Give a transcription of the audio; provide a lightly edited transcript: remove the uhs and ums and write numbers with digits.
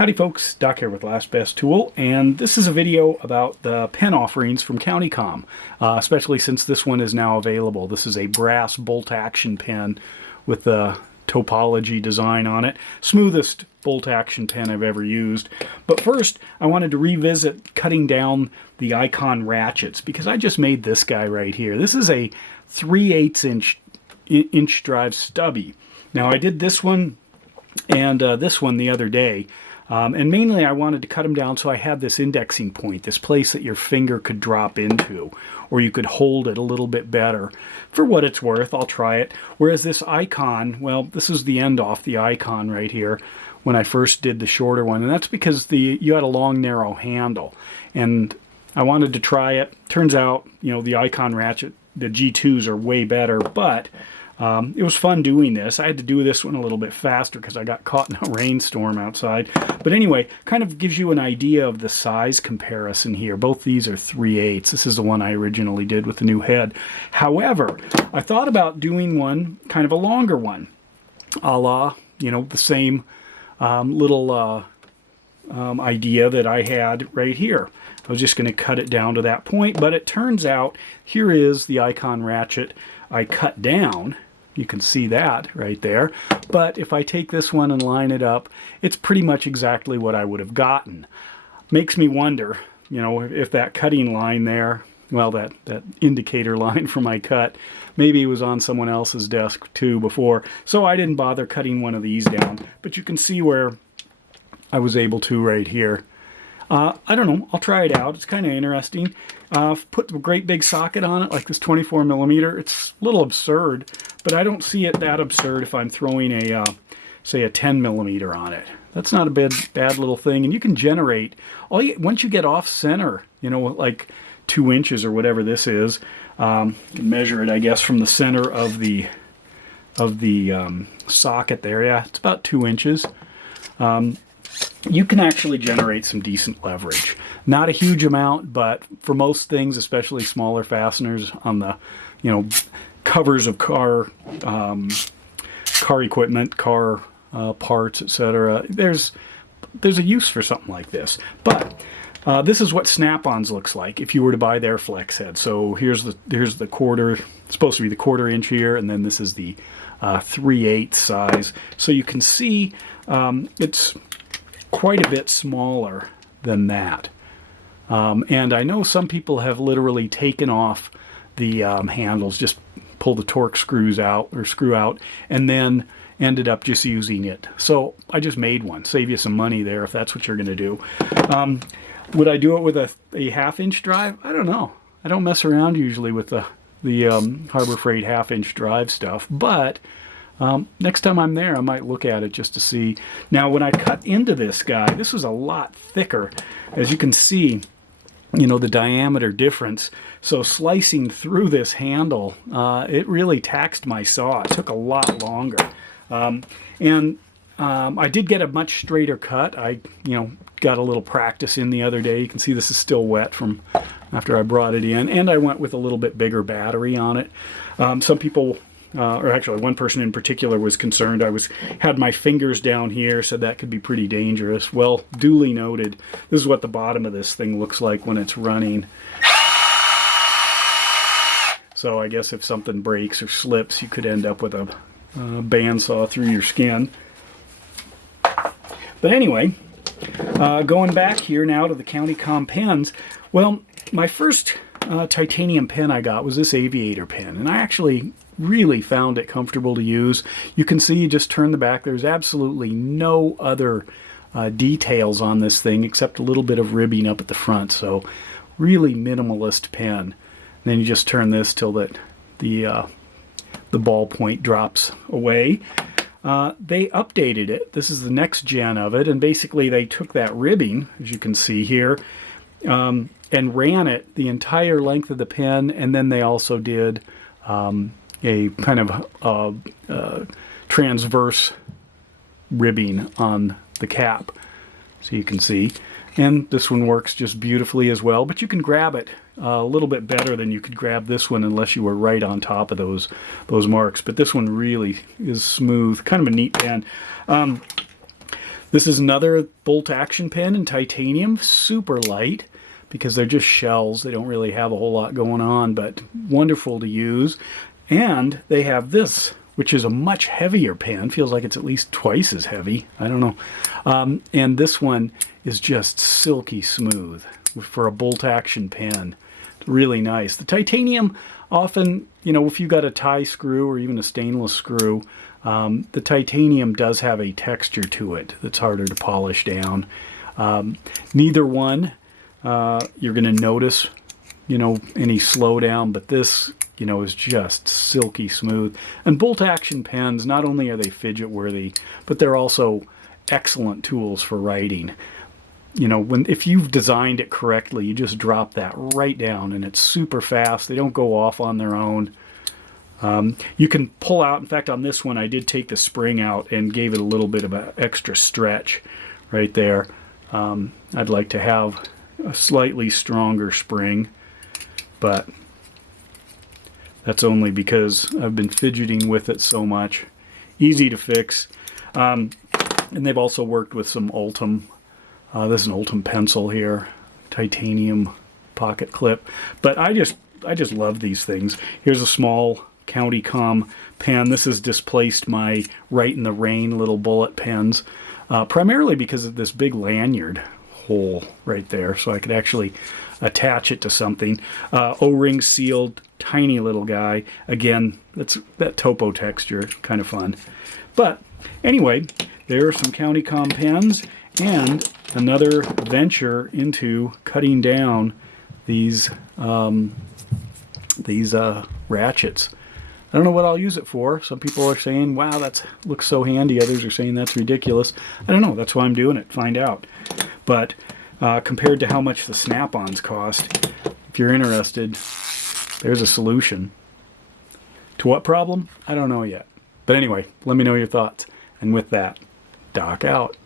Howdy folks, Doc here with Last Best Tool, and this is a video about the pen offerings from CountyComm, especially since this one is now available. This is a brass bolt action pen with the topology design on it. Smoothest bolt action pen I've ever used. But first, I wanted to revisit cutting down the icon ratchets, because I just made this guy right here. This is a 3/8 inch drive stubby. Now I did this one and this one the other day. And mainly I wanted to cut them down so I had this indexing point, this place that your finger could drop into, or you could hold it a little bit better. For what it's worth, I'll try it. Whereas this icon, well, this is the end off the icon right here when I first did the shorter one. And that's because you had a long, narrow handle. And I wanted to try it. Turns out, you know, the icon ratchet, the G2s are way better, but it was fun doing this. I had to do this one a little bit faster because I got caught in a rainstorm outside. But anyway, kind of gives you an idea of the size comparison here. Both these are 3/8. This is the one I originally did with the new head. However, I thought about doing one, kind of a longer one, a la, you know, the same little idea that I had right here. I was just going to cut it down to that point, but it turns out here is the icon ratchet I cut down. You can see that right there. But if I take this one and line it up, it's pretty much exactly what I would have gotten. Makes me wonder, you know, if that cutting line there, well, that indicator line for my cut, maybe it was on someone else's desk too before. So I didn't bother cutting one of these down. But you can see where I was able to right here. I don't know. I'll try it out. It's kind of interesting. Put a great big socket on it, like this 24mm. It's a little absurd, but I don't see it that absurd if I'm throwing a, say, a 10mm on it. That's not a bad little thing. And you can generate, once you get off center, you know, like 2 inches or whatever this is, you can measure it, I guess, from the center of the socket there. Yeah, it's about 2 inches. You can actually generate some decent leverage. Not a huge amount, but for most things, especially smaller fasteners on the, you know, covers of car equipment, car parts, etc. There's a use for something like this. But this is what Snap-ons looks like if you were to buy their flex head. So here's the quarter. It's supposed to be the 1/4 inch here, and then this is the 3/8 size. So you can see it's quite a bit smaller than that. And I know some people have literally taken off the handles, just pull the torque screws out or screw out, and then ended up just using it. So I just made one. Save you some money there if that's what you're going to do. Would I do it with a 1/2 inch drive? I don't know. I don't mess around usually with the Harbor Freight 1/2 inch drive stuff, but next time I'm there, I might look at it just to see. Now, when I cut into this guy, this was a lot thicker. As you can see, you know, the diameter difference. So slicing through this handle, it really taxed my saw. It took a lot longer. I did get a much straighter cut. I, you know, got a little practice in the other day. You can see this is still wet from after I brought it in. And I went with a little bit bigger battery on it. Some people... or actually one person in particular was concerned. I had my fingers down here, said that could be pretty dangerous. Well, duly noted. This is what the bottom of this thing looks like when it's running. So I guess if something breaks or slips, you could end up with a bandsaw through your skin. But anyway, going back here now to the CountyComm pens. Well, my first titanium pen I got was this aviator pen, and I actually really found it comfortable to use. You can see, you just turn the back. There's absolutely no other details on this thing except a little bit of ribbing up at the front. So really minimalist pen. And then you just turn this till the ball point drops away. They updated it. This is the next gen of it, and basically they took that ribbing, as you can see here, and ran it the entire length of the pen, and then they also did a kind of transverse ribbing on the cap, so you can see. And this one works just beautifully as well, but you can grab it a little bit better than you could grab this one unless you were right on top of those marks. But this one really is smooth, kind of a neat pen. This is another bolt action pen in titanium, super light because they're just shells. They don't really have a whole lot going on, but wonderful to use. And they have this, which is a much heavier pen. Feels like it's at least twice as heavy. I don't know. And this one is just silky smooth for a bolt action pen. Really nice. The titanium often, you know, if you got a tie screw or even a stainless screw, the titanium does have a texture to it that's harder to polish down. Neither one you're going to notice, you know, any slowdown, but this, you know, is just silky smooth. And bolt action pens, not only are they fidget worthy, but they're also excellent tools for writing. You know, if you've designed it correctly, you just drop that right down and it's super fast. They don't go off on their own. You can pull out, in fact on this one I did take the spring out and gave it a little bit of an extra stretch right there. I'd like to have a slightly stronger spring, but that's only because I've been fidgeting with it so much. Easy to fix. And they've also worked with some Ultim. This is an Ultim pencil here, titanium pocket clip. But I just love these things. Here's a small CountyComm pen. This has displaced my Right in the Rain little bullet pens, primarily because of this big lanyard hole right there, so I could actually attach it to something. O-ring sealed, tiny little guy. Again, that's that topo texture, kind of fun. But anyway, there are some CountyComm pens and another venture into cutting down these ratchets. I don't know what I'll use it for. Some people are saying, wow, that looks so handy. Others are saying that's ridiculous. I don't know. That's why I'm doing it. Find out. But compared to how much the snap-ons cost, if you're interested, there's a solution. To what problem? I don't know yet. But anyway, let me know your thoughts. And with that, Doc out.